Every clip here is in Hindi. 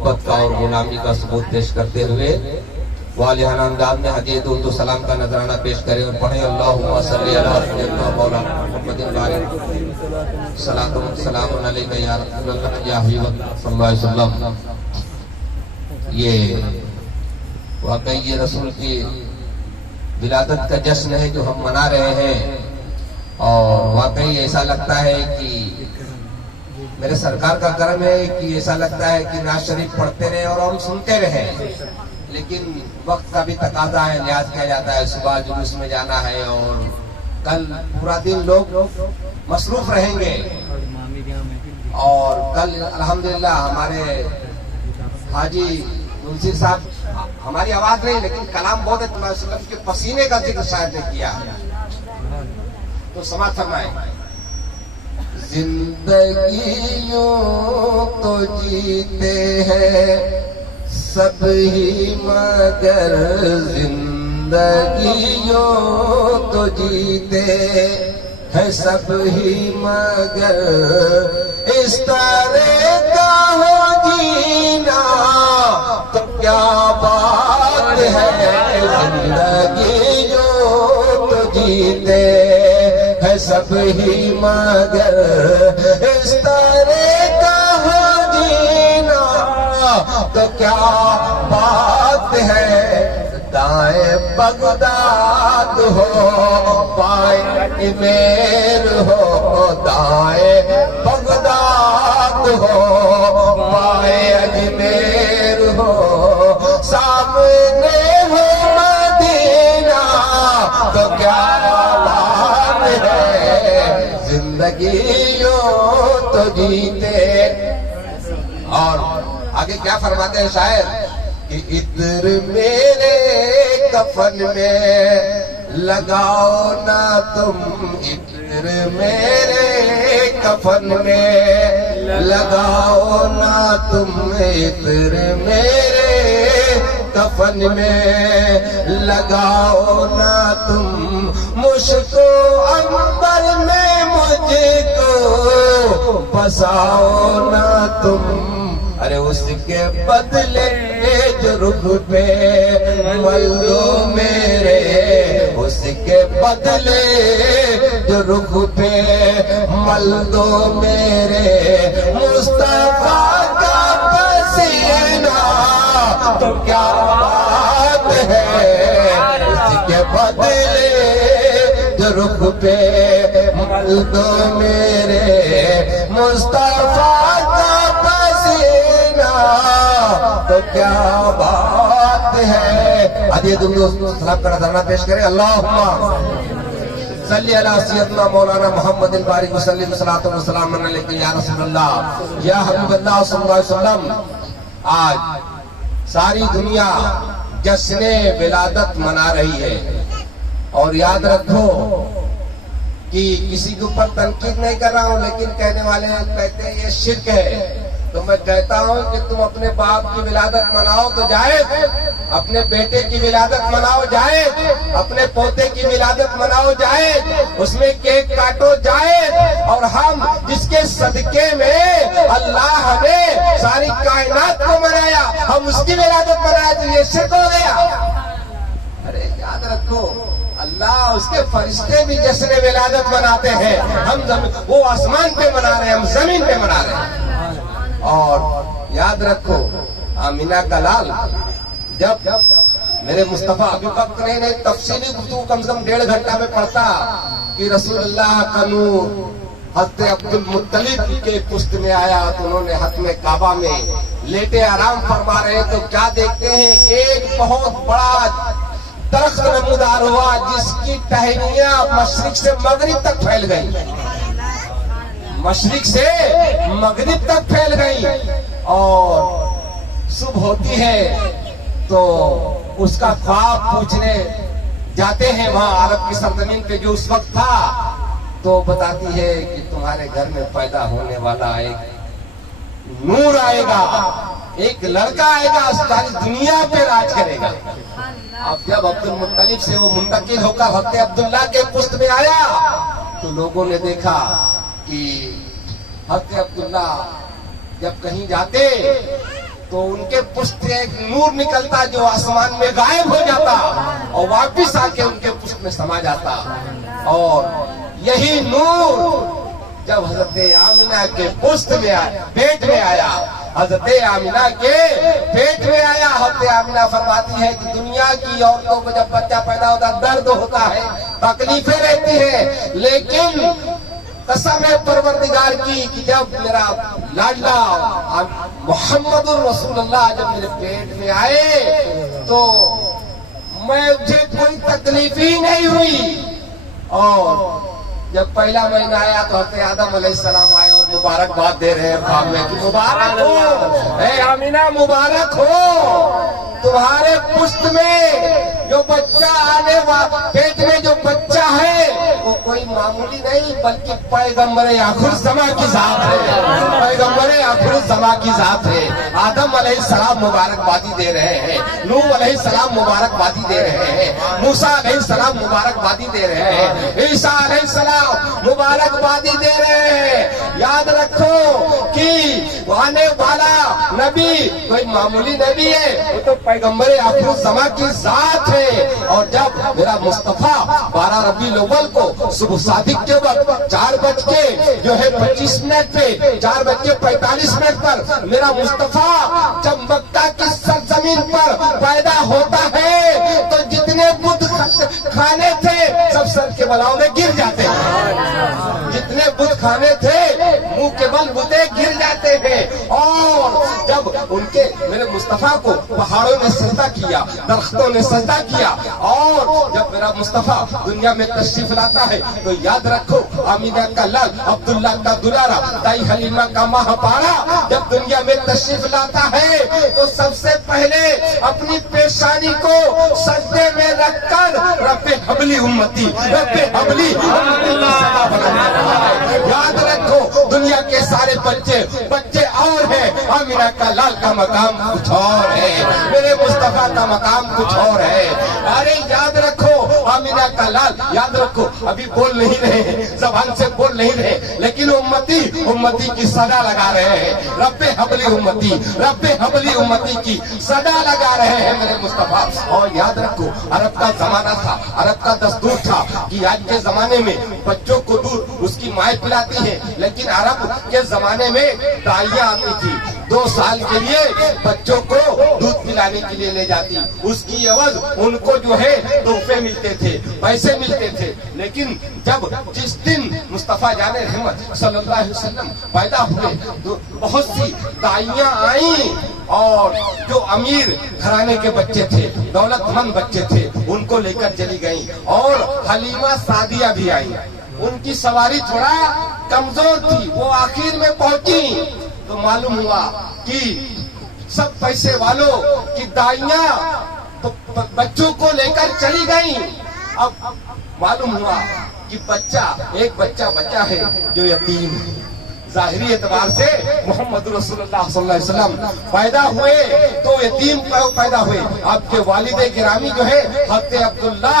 मोहब्बत का और गुलामी का सबूत पेश करते हुए वालिहाना अंदाज में हदीयत उर्दू सलाम का नजराना पेश करें और पढ़े अल्लाहुम्मा सल्ली अला सय्यिदना मौलाना मुहम्मदिन बारिक सलातु व सलामुन अलैका या रसूलल्लाह या हबीबल्लाह सल्लल्लाहु अलैहि वसल्लम। ये वाकई ये रसूल की विलादत का जश्न है जो हम मना रहे हैं, और वाकई ऐसा लगता है कि मेरे सरकार का कर्म है कि ऐसा लगता है कि नाज शरीफ पढ़ते रहे और हम सुनते रहे, लेकिन वक्त का भी तकाजा है, लिहाज किया जाता है, सुबह जुलूस में जाना है और कल पूरा दिन लोग मसरूफ रहेंगे। और कल अल्हम्दुलिल्लाह हमारे हाजी मुंशी साहब, हमारी आवाज नहीं लेकिन कलाम बहुत है, के पसीने का जिक्र शायद ने किया, तो समाज फरमाए। जिंदगी यूं तो जीते हैं सब ही मगर जिंदगी यूं तो जीते हैं सब ही मगर इस तरह का हो जीना तो क्या बात है। जिंदगी यूं तो जीते है सब ही मगर इस तरह का हो जीना तो क्या बात है। दाएं बगदाद हो बाएं अजमेर हो, दाएं बगदाद हो बाएं अजमेर हो, सामने हो मदीना तो क्या जिंदगी यूं तो जीते। और आगे क्या फरमाते हैं शायर कि इत्र मेरे कफन में लगाओ ना तुम, इत्र मेरे कफन में लगाओ ना तुम, इत्र मेरे कफन में लगाओ ना तुम, मुझको अंबर में मुझको बसाओ ना तुम। अरे उसके बदले जो रुख पे मल दो मेरे, उसके बदले जो रुख पे मल दो मेरे, मुस्तफा का पसीना तो क्या बात है। उसके बदले जो रुख पे मल दो मेरे, मुस्तफा का पसीना तो क्या बात है। आदिए तुम सलाम का नजराना पेश करें। अल्लाहुम्मा सल्ली अला सय्यिदना मौलाना मुहम्मदिन बारिक वसल्लम सलातो व सलाम अलैका या रसूलल्लाह या हबीबल्लाह सल्लल्लाहु अलैहि वसल्लम। आज सारी दुनिया जश्न विलादत मना रही है, और याद रखो कि किसी के ऊपर तनकीद नहीं कर रहा हूं, लेकिन कहने वाले कहते हैं ये शिर्क है, तो मैं कहता हूं कि तुम अपने बाप की विलादत मनाओ तो जायज, अपने बेटे की विलादत मनाओ जायज, अपने पोते की विलादत मनाओ जायज, उसमें केक काटो जायज, और हम जिसके सदके में अल्लाह ने सारी कायनात को मनाया हम उसकी विलादत मनाया तो ये शिर्क हो गया। अरे याद रखो अल्लाह उसके फरिश्ते भी जश्न विलादत मनाते हैं, हम वो आसमान पे मना रहे हैं, हम जमीन पे मना रहे हैं। और याद रखो आमीना का लाल जब मेरे मुस्तफा अबू बकर ने तफसीली गुफ्तगू कम से कम 1.5 घंटा में पढ़ता कि रसूलुल्लाह का नूर हज़रत अब्दुल मुत्तलिब के पुश्त में आया, तो उन्होंने हद में काबा में लेटे आराम फरमा रहे, तो क्या देखते हैं एक बहुत बड़ा दरख्त नमूदार हुआ जिसकी टहनियां मशरिक से मगरिब तक फैल गई, मशरिक से मगरिब तक फैल गई। और सुबह होती है तो उसका ख्वाब पूछने जाते हैं वहां अरब की सरजमीन पे जो उस वक्त था, तो बताती है कि तुम्हारे घर में पैदा होने वाला एक नूर आएगा, एक लड़का आएगा, सारी दुनिया पे राज करेगा। अब जब अब्दुल मुत्तलिब से वो मुंतकिल होकर हज़रत अब्दुल्लाह के पुश्त में आया, तो लोगों ने देखा कि हज़रत अब्दुल्लाह जब कहीं जाते तो उनके पुष्ट से एक नूर निकलता जो आसमान में गायब हो जाता और वापिस आके उनके पुष्ट में समा जाता। और यही नूर जब हजरत आमिना के पुष्ट में आया, पेट में आया, हजरत आमिना के पेट में आया, हजरत आमिना फरमाती है कि दुनिया की औरतों को जब बच्चा पैदा होता दर्द होता है, तकलीफें रहती है, लेकिन कसम है परवरदिगार की कि जब मेरा लाडला मोहम्मदुर रसूलुल्लाह जब मेरे पेट में आए तो मुझे कोई तकलीफ ही नहीं हुई। और जब पहला महीना आया तो हज़रत आदम अलैहिस्सलाम आए और मुबारकबाद दे रहे हैं बाप में कि मुबारक हो, ए आमिना मुबारक हो, तुम्हारे पुष्ट में जो बच्चा आने वाला, पेट में जो बच्चा है वो कोई मामूली नहीं बल्कि पैगंबरे आखिरुज़्ज़मा की जात है, पैगंबरे आखिरुज़्ज़मा की जात है। आदम अलैहिस्सलाम मुबारकबादी दे रहे हैं, नूह अलैहिस्सलाम मुबारकबादी दे रहे हैं, मूसा अलैहिस्सलाम मुबारकबादी दे रहे हैं, ईसा अलैहिस्सलाम मुबारकबादी दे रहे हैं। याद रखो कि आने वाला नबी कोई मामूली नबी है, वो तो पैगंबरे आखिरुज़्ज़मा की जात है। और जब मेरा मुस्तफा 12 रबीउल अव्वल को सुबह सादिक के वक्त 4:25 पे 4:45 पर मेरा मुस्तफा जब मक्का की सरजमीन पर पैदा होता है तो जितने बुत खाने थे सब सर के बलाओं में गिर जाते हैं, जितने बुत खाने थे मुंह के बल बुते गिर जाते हैं। और जब उनके मेरे मुस्तफा को पहाड़ों ने सजदा किया, दरख्तों ने सजदा किया, और जब मेरा मुस्तफा दुनिया में तशरीफ लाता है तो याद रखो आमिना का लाल, अब्दुल्ला का दुलारा, दाई हलीमा का महापारा जब दुनिया में तशरीफ लाता है तो सबसे पहले अपनी पेशानी को सजदे में रखकर रब्बे हबली उम्मती, रब्बे हबली उम्मती की सदा बनाता है। याद रखो दुनिया के सारे बच्चे और हैं, आमिना का लाल का मकाम कुछ और है, मेरे मुस्तफा का मकाम कुछ और है। अरे याद रखो आमिना का लाल, याद रखो अभी बोल नहीं रहे, जबान से बोल नहीं रहे, लेकिन उम्मती की सदा लगा रहे हैं, रब्बे हबली उम्मती, रब्बे हबली उम्मती की सदा लगा रहे हैं मेरे मुस्तफा। और याद रखो अरब का जमाना था, अरब का दस्तूर था कि आज के जमाने में बच्चों को दूध उसकी माँ पिलाती है, लेकिन अरब के जमाने में दाइयाँ आती थी, 2 साल के लिए बच्चों को दूध पिलाने के लिए ले जाती, उसकी एवज उनको जो है तोहफे मिलते थे, पैसे मिलते थे। लेकिन जब जिस दिन मुस्तफा जाने रहमत सल्लल्लाहु अलैहि वसल्लम पैदा हुए तो बहुत सी दाइयाँ आई और जो अमीर घराने के बच्चे थे, दौलतमंद बच्चे थे, उनको लेकर चली गई। और हलीमा सादिया भी आई, उनकी सवारी थोड़ा कमजोर थी, वो आखिर में पहुंची तो मालूम हुआ कि सब पैसे वालों की दाइयाँ तो बच्चों को लेकर चली गई। अब मालूम हुआ कि एक बच्चा है जो यतीम है। जाहिरी एतबार से मोहम्मद रसूलुल्लाह सल्लल्लाहु अलैहि वसल्लम पैदा हुए तो यतीम पैदा हुए। आपके वालिद गिरामी जो है हज़रत अब्दुल्ला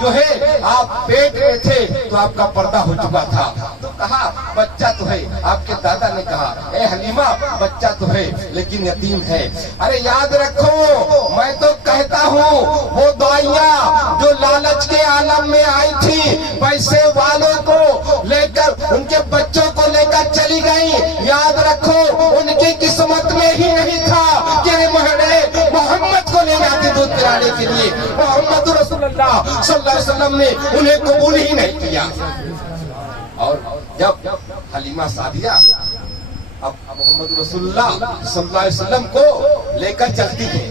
जो है आप पेट में थे तो आपका पर्दा हो चुका था, तो कहा बच्चा तो है, आपके दादा ने कहा ए हलीमा बच्चा तो है लेकिन यतीम है। अरे याद रखो मैं तो कहता हूँ वो दाइयाँ जो लालच के आलम में आई थी, पैसे वालों को लेकर उनके बच्चों को लेकर चली गई, याद रखो उनकी किस्मत में ही नहीं था कि मोहम्मद को ले जाती दूध पिलाने के लिए। मोहम्मद रसूलुल्लाह सल्लल्लाहु अलैहि वसल्लम ने उन्हें कबूल ही नहीं किया। और जब हलीमा सादिया अब मोहम्मद रसूलुल्लाह सल्लल्लाहु अलैहि वसल्लम को लेकर चलती है,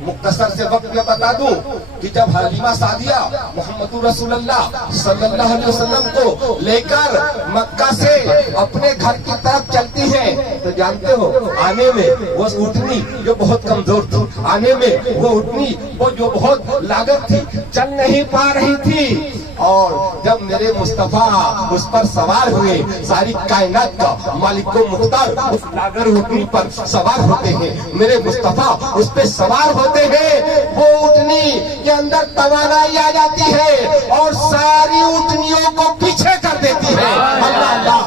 मुख्तसर से वक्त में बता दूं कि जब हलीमा सादिया मोहम्मद रसूलुल्लाह सल्लल्लाहु अलैहि वसल्लम को लेकर मक्का से अपने घर की तरफ चलती हैं तो जानते हो आने में वो ऊँटनी जो बहुत कमजोर थी, आने में वो ऊँटनी वो जो बहुत लागत थी, चल नहीं पा रही थी। और जब मेरे मुस्तफा उस पर सवार हुए, सारी कायनात का मालिको मुख्तार उस लागर ऊँटनी पर सवार होते हैं, मेरे मुस्तफा उस पे सवार होते हैं, वो ऊँटनी के अंदर तवानाई आ जाती है और सारी ऊँटनियों को पीछे कर देती है। अल्लाह अल्लाह,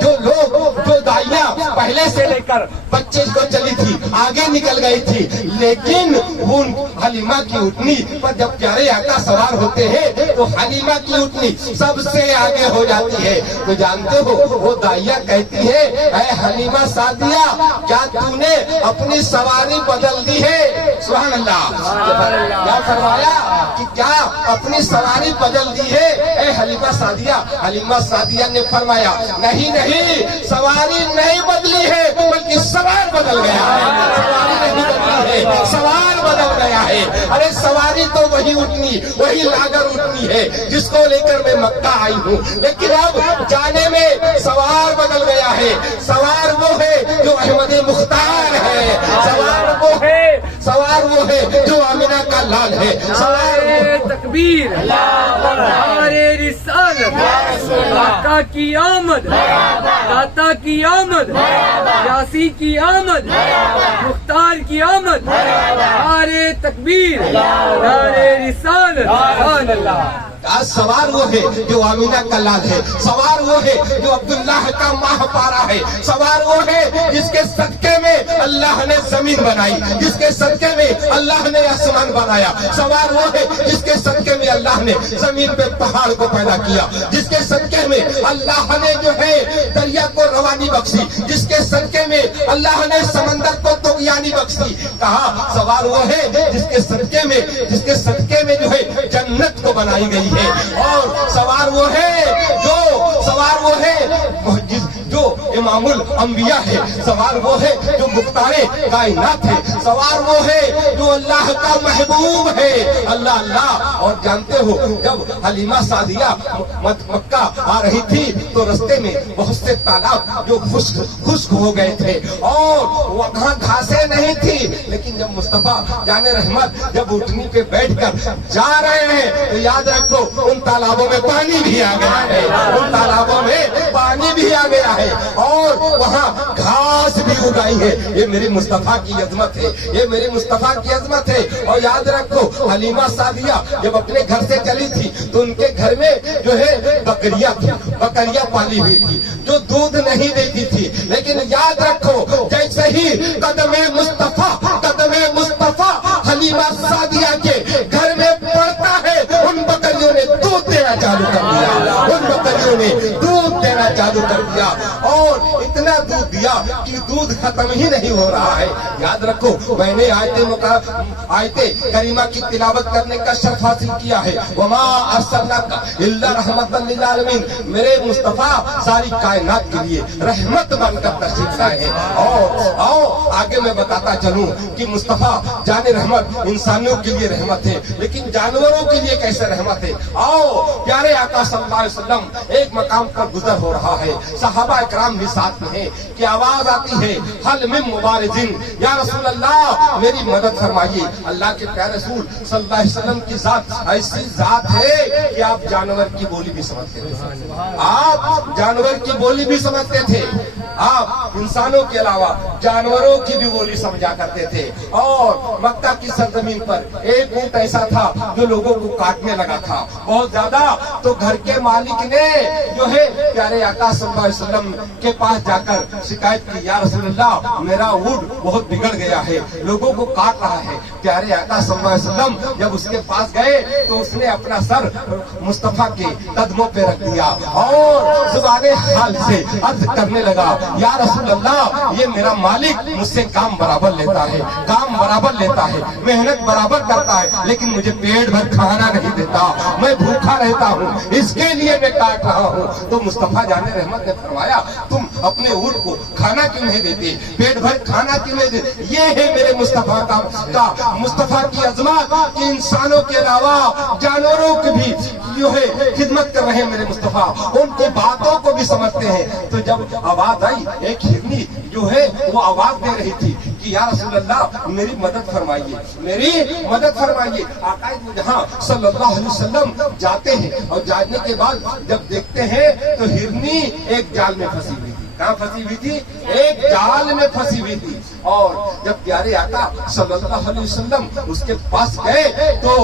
जो लोग जो दाइयाँ पहले से लेकर बच्चे को चली थी, आगे निकल गई थी, लेकिन वो हलीमा की ऊँटनी पर जब प्यारे आका सवार होते हैं तो हलीमा की ऊँटनी सबसे आगे हो जाती है। तो जानते हो वो दाइया कहती है, ऐ हलीमा सादिया, क्या तूने अपनी सवारी बदल दी है? सुभान अल्लाह। क्या फरमाया कि क्या अपनी सवारी बदल दी है ऐ हलीमा सादिया? हलीमा सादिया ने फरमाया, नहीं नहीं, सवारी नहीं बदली है, बल्कि सवार बदल गया है। सवारी नहीं बदली है, सवार बदल गया है। अरे सवारी तो वही उठनी, वही लागर उठनी है जिसको लेकर मैं मक्का आई हूँ, लेकिन अब जाने में सवार बदल गया है। सवार वो है जो अहमद मुख्तार है, सवार वो है जो आमिना का लाल है। सवार तकबीर, नारे रिसालत, आका की आमद, दाता की आमद, यासी की आमद, मुख्तार की आमद, नारे तकबीर, नारे रिसालत। आज सवार वो है जो आमिना का लाल है, सवार वो है जो अब्दुल्लाह का माह पारा है, सवार वो है जिसके सदके में अल्लाह ने जमीन बनाई, जिसके सदके में अल्लाह ने आसमान बनाया, सवार वो है जिसके सदके में अल्लाह ने जमीन पे पहाड़ को पैदा किया, जिसके सदके में अल्लाह ने जो है दरिया को रवानी बख्शी, जिसके सदके में अल्लाह ने समंदर को तुगयानी बख्शी। कहा सवार वो है जिसके सदके में जो है जन्नत को बनाई गई है। और सवार वो है जो इमामुल अंबिया है, सवार वो है जो मुख्तारे कायनात है, सवार वो है जो अल्लाह का महबूब है। अल्लाह अल्लाह। और जानते हो जब हलीमा सादिया मक्का आ रही थी तो रास्ते में बहुत से तालाब जो खुश्क हो गए थे और वहाँ घासें नहीं थी, लेकिन जब मुस्तफा जाने रहमत जब ऊँटनी पे बैठकर जा रहे हैं तो याद रखो उन तालाबों में पानी भी आ गया है, उन तालाबों में पानी भी आ गया है और वहाँ घास भी उगाई है। ये मेरे मुस्तफा की अजमत है, ये मेरे मुस्तफा की अजमत है। और याद रखो हलीमा सादिया जब अपने घर से चली थी तो उनके घर में जो है बकरियां थी, बकरियां पाली हुई थी जो दूध नहीं देती थी, लेकिन याद रखो जैसे ही कदमे मुस्तफा हलीमा सादिया के घर में पड़ता है उन बकरियों ने दूध देना चालू कर दिया, उन बकरियों ने दूध देना चालू कर दिया और इतना दूध दिया कि दूध खत्म ही नहीं हो रहा है। याद रखो मैंने आयते करीमा की तिलावत करने का शर्फ हासिल किया है। वमा अरसलनाका इल्ला रहमतन लिल आलमीन, मेरे मुस्तफा सारी कायनात के लिए रहमत बनकर तशरीफ लाए हैं। और आगे मैं बताता चलूं कि मुस्तफा जाने रहमत इंसानियों के लिए रहमत है, लेकिन जानवरों के लिए कैसे रहमत है। आओ प्यारे आका सल्लल्लाहु अलैहि वसल्लम एक मकाम पर गुजर हो रहा है, सहाबा इकराम भी साथ में है कि आवाज आती है हल मिन मुबारिजिन, या रसूल अल्लाह मेरी मदद फरमाइए। अल्लाह के प्यारे रसूल सल्लल्लाहु अलैहि वसल्लम की जात ऐसी जात है कि आप जानवर की बोली भी समझते थे, आप जानवर की बोली भी समझते थे, आप इंसानों के अलावा जानवरों की भी बोली समझा करते थे। और मक्का की सरजमीन पर एक ऊंट ऐसा था जो लोगों को काटने लगा था बहुत ज्यादा, तो घर के मालिक ने जो है प्यारे आका सल्लल्लाहु अलैहि वसल्लम के पास जाकर शिकायत की, या रसूलल्लाह मेरा ऊंट बहुत बिगड़ गया है, लोगों को काट रहा है। प्यारे आका सल्लल्लाहु अलैहि वसल्लम जब उसके पास गए तो उसने अपना सर मुस्तफा के कदमों पे रख दिया और जुबाने हाल से अर्ज करने लगा, या रसूल अल्लाह ये मेरा मालिक मुझसे काम बराबर लेता है, काम बराबर लेता है, मेहनत बराबर करता है, लेकिन मुझे पेट भर खाना नहीं देता, मैं भूखा रहता हूँ, इसके लिए मैं काट रहा हूँ। तो मुस्तफा जाने रहमत ने फरमाया, तुम अपने ऊंट को खाना क्यों नहीं देते, पेट भर खाना क्यों नहीं देते? ये है मेरे मुस्तफा का मुस्तफा की अजमत कि इंसानों के अलावा जानवरों की भी जो है खिदमत कर रहे हैं मेरे मुस्तफा, उनकी बातों को भी समझते हैं। तो जब आवाज आई, एक हिरनी जो है वो आवाज दे रही थी कि या रसूल अल्लाह मेरी मदद फरमाइए, मेरी मदद फरमाइए। आका जहाँ सल्लल्लाहु अलैहि वसल्लम जाते हैं और जाने के बाद जब देखते हैं तो हिरनी एक जाल में फंसी हुई थी। कहाँ फंसी हुई थी? एक जाल में फंसी हुई थी। और जब प्यारे आका सल्लल्लाहु अलैहि वसल्लम उसके पास गए तो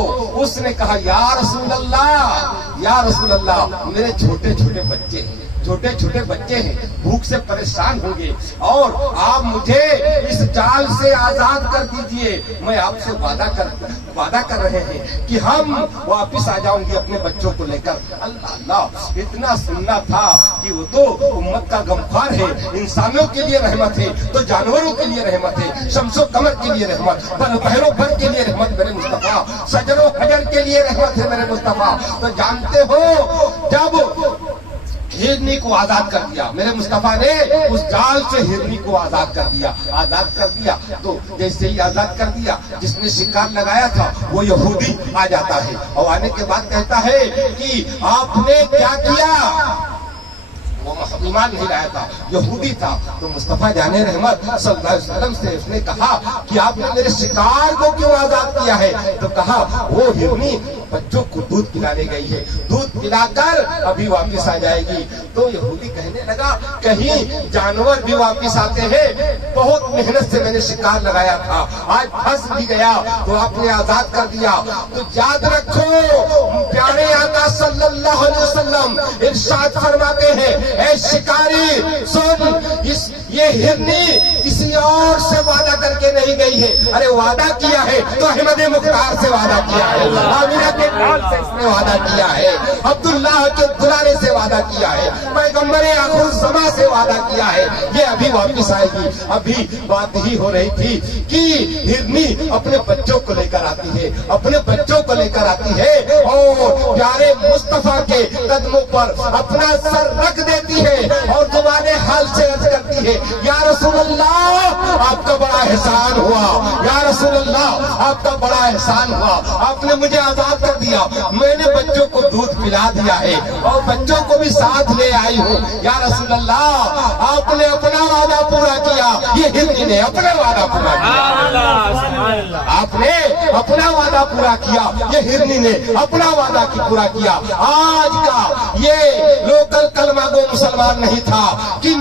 उसने कहा, या रसूल अल्लाह मेरे छोटे छोटे बच्चे हैं, छोटे छोटे बच्चे हैं, भूख से परेशान होंगे और आप मुझे इस जाल से आजाद कर दीजिए। मैं आपसे वादा कर रहे हैं कि हम वापिस आ जाऊंगी अपने बच्चों को लेकर। अल्लाह अल्लाह, इतना सुनना था कि वो तो उम्मत का गमख्वार है, इंसानों के लिए रहमत है तो जानवरों के लिए रहमत है, शम्सो कमर के लिए रहमत, बहरों भर के लिए रहमत मेरे मुस्तफा, सजरो हजर के लिए रहमत है मेरे मुस्तफा। तो जानते हो जब हिरनी को आजाद कर दिया मेरे मुस्तफा ने, उस जाल से हिरनी को आजाद कर दिया तो जैसे ही आजाद कर दिया, जिसने शिकार लगाया था वो यहूदी आ जाता है और आने के बाद कहता है कि आपने क्या किया। वो ईमान नहीं लाया था, यहूदी था। तो मुस्तफा जाने रहमत सल्लल्लाहु अलैहि वसल्लम से उसने कहा कि आपने मेरे शिकार को क्यों आजाद किया है। तो कहा वो हिरनी बच्चों को दूध पिलाने गई है, दूध पिलाकर अभी वापस आ जाएगी। तो यहूदी कहने लगा कहीं जानवर भी वापस आते हैं, बहुत मेहनत से मैंने शिकार लगाया था, आज फंस भी गया तो आपने आजाद कर दिया। तो याद रखो प्यारे आका सल्लल्लाहु अलैहि वसल्लम इरशाद फरमाते हैं, ऐ शिकारी सुन, ये हिरनी किसी और से वादा करके नहीं गई है। अरे वादा किया है तो अहमद मुख्तार से वादा किया है, आमिना के लाल से इसने वादा किया है, अब्दुल्लाह के दुलारे से वादा किया है, पैगम्बरे आखिर ज़मा से वादा किया है। ये अभी वापिस आएगी। अभी बात ही हो रही थी कि हिरनी अपने बच्चों को लेकर आती है, अपने बच्चों को लेकर आती है और प्यारे मुस्तफा के कदमों पर अपना सर रख देती है और तुम्हारे हाल से अर्ज करती है, या रसूल अल्लाह आपका बड़ा एहसान हुआ, या रसूल अल्लाह आपका बड़ा एहसान हुआ, आपने मुझे आजाद कर दिया, मैंने बच्चों को दूध पिला दिया है और बच्चों को भी साथ ले आई हूँ। या रसूल अल्लाह आपने अपना वादा पूरा किया। ये हिरनी ने अपना वादा पूरा किया, आपने अपना वादा पूरा किया, ये हिरनी ने अपना वादा पूरा किया। आज का ये लोकल कलमा गो मुसलमान नहीं था कि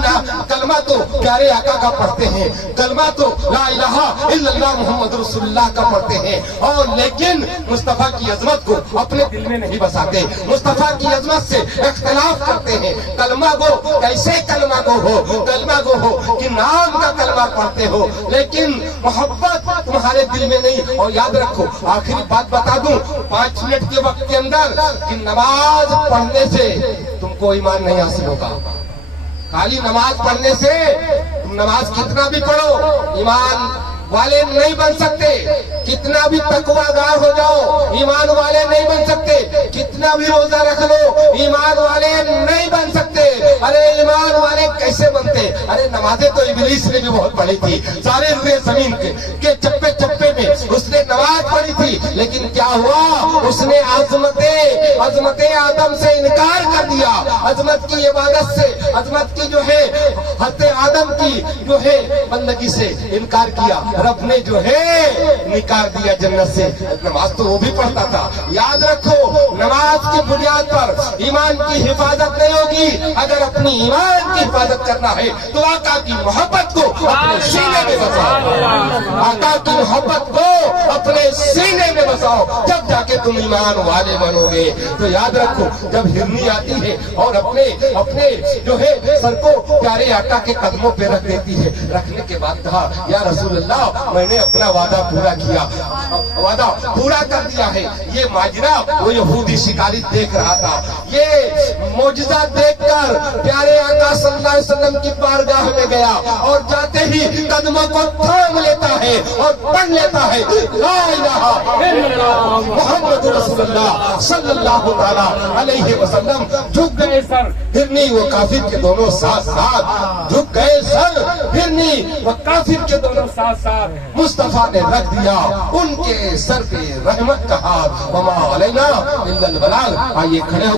कलमा तो प्यारे आका का पढ़ते हैं, कलमा तो ला इलाहा इल्लल्लाह मुहम्मद रसूलुल्लाह का पढ़ते हैं और लेकिन मुस्तफा की अजमत को अपने दिल में नहीं बसाते, मुस्तफा की अजमत से इख्तिलाफ करते हैं। कलमा गो कैसे कलमा गो हो, कलमा गो हो कि नाम का कलमा पढ़ते हो लेकिन मोहब्बत तुम्हारे दिल में नहीं। और याद रखो आखिरी बात बता दूं 5 मिनट के वक्त के अंदर कि नमाज पढ़ने से तुमको ईमान नहीं हासिल होगा। खाली नमाज पढ़ने से तुम नमाज कितना भी पढ़ो ईमान वाले नहीं बन सकते, कितना भी तकवादार हो जाओ ईमान वाले नहीं बन सकते, कितना भी रोजा रख लो ईमान वाले नहीं बन सकते। अरे ईमान वाले कैसे बनते? अरे नमाजें तो इब्लीस ने भी बहुत पढ़ी थी, सारे रुए जमीन के चप्पे चप्पे में उसने नमाज पढ़ी थी, लेकिन क्या हुआ उसने अजमते आदम से इनकार कर दिया, अजमत की इबादत से, अजमत की जो है हत्ते आदम की जो है बंदगी से इनकार किया। रब ने जो है निकाल दिया जन्नत से। नमाज तो वो भी पढ़ता था। याद रखो नमाज की बुनियाद पर ईमान की हिफाजत नहीं होगी। अगर अपनी ईमान की हिफाजत करना है तो आका की मोहब्बत को अपने सीने में बसाओ, आका की मोहब्बत को अपने सीने में बसाओ, जब जाके तुम ईमान वाले बनोगे। तो याद रखो जब हिरनी आती है और अपने जो है सर को प्यारे आका के कदमों पे रख देती है, रखने के बाद कहा या रसूल अल्लाह मैंने अपना वादा पूरा किया, वादा पूरा कर दिया है। ये माजरा वो यहूदी शिकारी देख रहा था। ये मौजज़ा देखकर प्यारे आका सल्लल्लाहु अलैहि वसल्लम की बारगाह में गया और जाते ही कदमों को थाम लेता है और पढ़ लेता है ला इलाहा इल्लल्लाह मुहम्मदुर रसूलुल्लाह सल्लल्लाहु तआला अलैहि वसल्लम। झुक गए सर हिरनी वो काफिर के दोनों साथ साथ, झुक गए सर हिरनी वो काफिर के दोनों साथ साथ। मुस्तफा ने रख दिया उनके सर पे रहमत का हाथ। वमा अलैना इल्लल बलाग। आइए खड़े